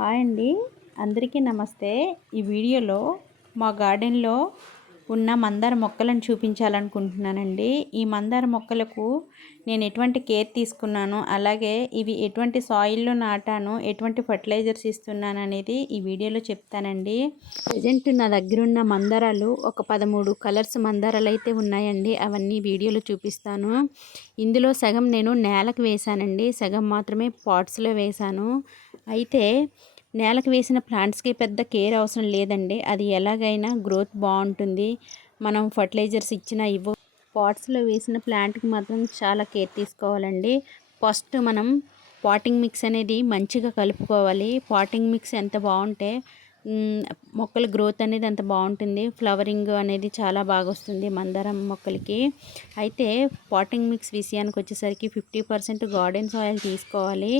Hi అండి. అందరికీ నమస్తే. ఈ వీడియోలో మా గార్డెన్లో ఉన్న మందార మొక్కలను చూపించాలనుకుంటున్నానండి. ఈ మందార మొక్కలకు నేను ఎటువంటి కేర్ తీసుకున్నాను అలాగే ఇవి ఎటువంటి సాయిల్లో నాటాను ఎటువంటి ఫర్టిలైజర్స్ ఇస్తున్నాను అనేది ఈ వీడియోలో చెప్తానండి. ప్రజెంట్ నా దగ్గర ఉన్న మందారాలు ఒక పదమూడు కలర్స్ మందారాలు అయితే ఉన్నాయండి. అవన్నీ వీడియోలో చూపిస్తాను. ఇందులో సగం నేను నేలకు వేశానండి. సగం మాత్రమే పాట్స్లో వేశాను. అయితే నేలకు వేసిన ప్లాంట్స్కి పెద్ద కేర్ అవసరం లేదండి. అది ఎలాగైనా గ్రోత్ బాగుంటుంది. మనం ఫర్టిలైజర్స్ ఇచ్చిన ఇవ్వ పాట్స్లో వేసిన ప్లాంట్కి మాత్రం చాలా కేర్ తీసుకోవాలండి. ఫస్ట్ మనం పాటింగ్ మిక్స్ అనేది మంచిగా కలుపుకోవాలి. పాటింగ్ మిక్స్ ఎంత బాగుంటే మొక్కల గ్రోత్ అనేది అంత బాగుంటుంది. ఫ్లవరింగ్ అనేది చాలా బాగా వస్తుంది మందారం మొక్కలకి. అయితే పాటింగ్ మిక్స్ విషయానికి వచ్చేసరికి ఫిఫ్టీ పర్సెంట్ గార్డెన్ సాయిల్ తీసుకోవాలి.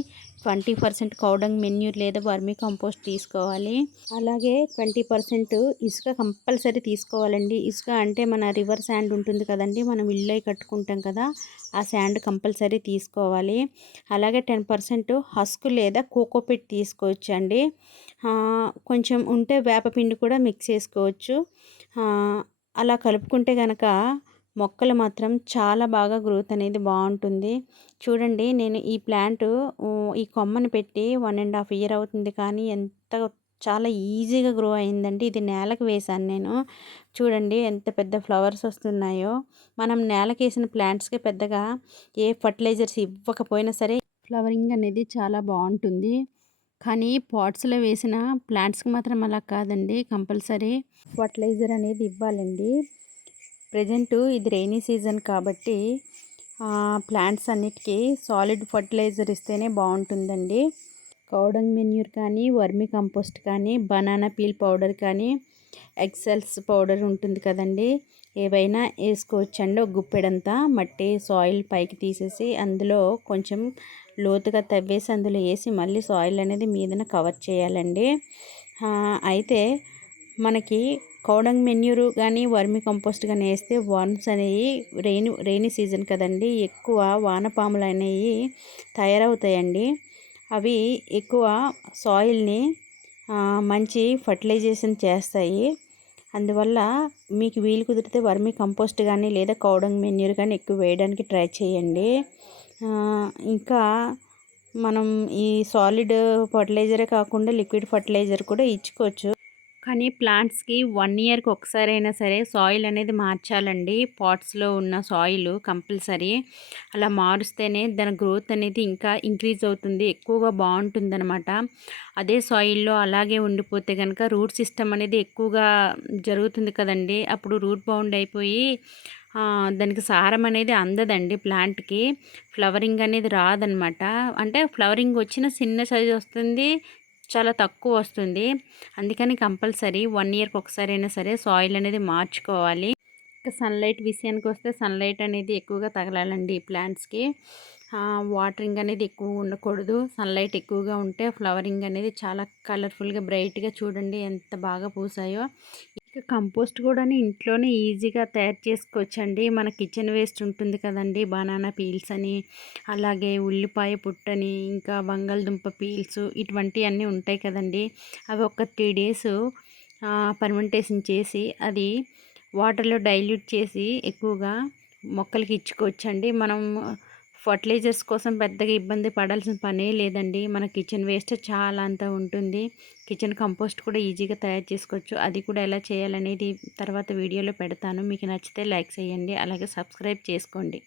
Twenty percent cow dung manure లేదా వర్మీ కంపోస్ట్ తీసుకోవాలి. అలాగే ట్వంటీ పర్సెంట్ ఇసుక కంపల్సరీ తీసుకోవాలండి. ఇసుక అంటే మన రివర్ శాండ్ ఉంటుంది కదండి మనం ఇల్లు కట్టుకుంటాం కదా ఆ శాండ్ కంపల్సరీ తీసుకోవాలి. అలాగే టెన్ పర్సెంట్ హస్క్ లేదా కోకోపిట్ తీసుకోవచ్చండి. కొంచెం కొంచెం ఉంటే వేపపిండి కూడా మిక్స్ చేసుకోవచ్చు. అలా కలుపుకుంటే కనుక మొక్కలు మాత్రం చాలా బాగా గ్రోత్ అనేది బాగుంటుంది. చూడండి నేను ఈ ప్లాంట్ ఈ కొమ్మని పెట్టి వన్ అండ్ హాఫ్ ఇయర్ అవుతుంది కానీ ఎంత చాలా ఈజీగా గ్రో అయిందండి ఇది నేలకు వేశాను నేను. చూడండి ఎంత పెద్ద ఫ్లవర్స్ వస్తున్నాయో. మనం నేలకు వేసిన ప్లాంట్స్కి పెద్దగా ఏ ఫర్టిలైజర్స్ ఇవ్వకపోయినా సరే ఫ్లవరింగ్ అనేది చాలా బాగుంటుంది. కానీ పాట్స్లో వేసిన ప్లాంట్స్కి మాత్రం అలా కాదండి కంపల్సరీ. ఫర్టిలైజర్ అనేది ఇవ్వాలండి. ప్రజెంటు ఇది రైనీ సీజన్ కాబట్టి ప్లాంట్స్ అన్నిటికీ సాలిడ్ ఫర్టిలైజర్ ఇస్తేనే బాగుంటుందండి. కౌడంగ్ మెన్యూర్ కానీ వర్మి కంపోస్ట్ కానీ బనానా పీల్ పౌడర్ కానీ ఎక్సెల్స్ పౌడర్ ఉంటుంది కదండి. ఏవైనా వేసుకోవచ్చండి. ఒక గుప్పెడంతా మట్టి సాయిల్ పైకి తీసేసి అందులో కొంచెం లోతుగా తవ్వేసి అందులో వేసి మళ్ళీ సాయిల్ అనేది మీదన కవర్ చేయాలండి. అయితే మనకి కౌడంగ్ మెన్యూరు కానీ వర్మి కంపోస్ట్ కానీ వేస్తే వర్మ్స్ అనేవి రెయిన్ రెయినీ సీజన్ కదండి. ఎక్కువ వానపాములు అనేవి తయారవుతాయండి. అవి ఎక్కువ సాయిల్ని మంచి ఫర్టిలైజేషన్ చేస్తాయి. అందువల్ల మీకు వీలు కుదిరితే వర్మి కంపోస్ట్ కానీ లేదా కౌడంగ్ మెన్యూర్ కానీ ఎక్కువ వేయడానికి ట్రై చేయండి. ఇంకా మనం ఈ సాలిడ్ ఫర్టిలైజరే కాకుండా లిక్విడ్ ఫర్టిలైజర్ కూడా ఇచ్చుకోవచ్చు. కానీ ప్లాంట్స్కి వన్ ఇయర్కి ఒకసారి అయినా సరే సాయిల్ అనేది మార్చాలండి. పాట్స్లో ఉన్న సాయిల్ కంపల్సరీ. అలా మారుస్తేనే దాని గ్రోత్ అనేది ఇంకా ఇంక్రీజ్ అవుతుంది ఎక్కువగా బాగుంటుంది అనమాట అదే సాయిల్లో అలాగే ఉండిపోతే కనుక రూట్ సిస్టమ్ అనేది ఎక్కువగా జరుగుతుంది కదండి. అప్పుడు రూట్ బౌండ్ అయిపోయి దానికి సారం అనేది అందదండి ప్లాంట్కి. ఫ్లవరింగ్ అనేది రాదనమాట అంటే ఫ్లవరింగ్ వచ్చిన చిన్న సైజ్ వస్తుంది చాలా తక్కువ వస్తుంది. అందుకని కంపల్సరీ వన్ ఇయర్కి ఒకసారి అయినా సరే సాయిల్ అనేది మార్చుకోవాలి. ఇంకా సన్లైట్ విషయానికి వస్తే సన్లైట్ అనేది ఎక్కువగా తగలాలండి ఈ ప్లాంట్స్కి. వాటరింగ్ అనేది ఎక్కువ ఉండకూడదు. సన్లైట్ ఎక్కువగా ఉంటే ఫ్లవరింగ్ అనేది చాలా కలర్ఫుల్గా బ్రైట్గా చూడండి ఎంత బాగా పూసాయో. ఇక కంపోస్ట్ కూడా ఇంట్లోనే ఈజీగా తయారు చేసుకోవచ్చండి. మన కిచెన్ వేస్ట్ ఉంటుంది కదండి. బనానా పీల్స్ అని అలాగే ఉల్లిపాయ పుట్టని ఇంకా బంగాళదుంప పీల్స్ ఇటువంటివన్నీ ఉంటాయి కదండి. అవి ఒక త్రీ డేస్ పర్మెంటేషన్ చేసి అది వాటర్లో డైల్యూట్ చేసి ఎక్కువగా మొక్కలకి ఇచ్చుకోవచ్చండి. మనం ఫర్టిలైజర్స్ కోసం పెద్దగా ఇబ్బంది పడాల్సిన పనే లేదండి. మన కిచెన్ వేస్ట్ చాలా అంత ఉంటుంది. కిచెన్ కంపోస్ట్ కూడా ఈజీగా తయారు చేసుకోవచ్చు. అది కూడా ఎలా చేయాలనేది తర్వాత వీడియోలో పెడతాను. మీకు నచ్చితే లైక్ చేయండి. అలాగే సబ్స్క్రైబ్ చేసుకోండి.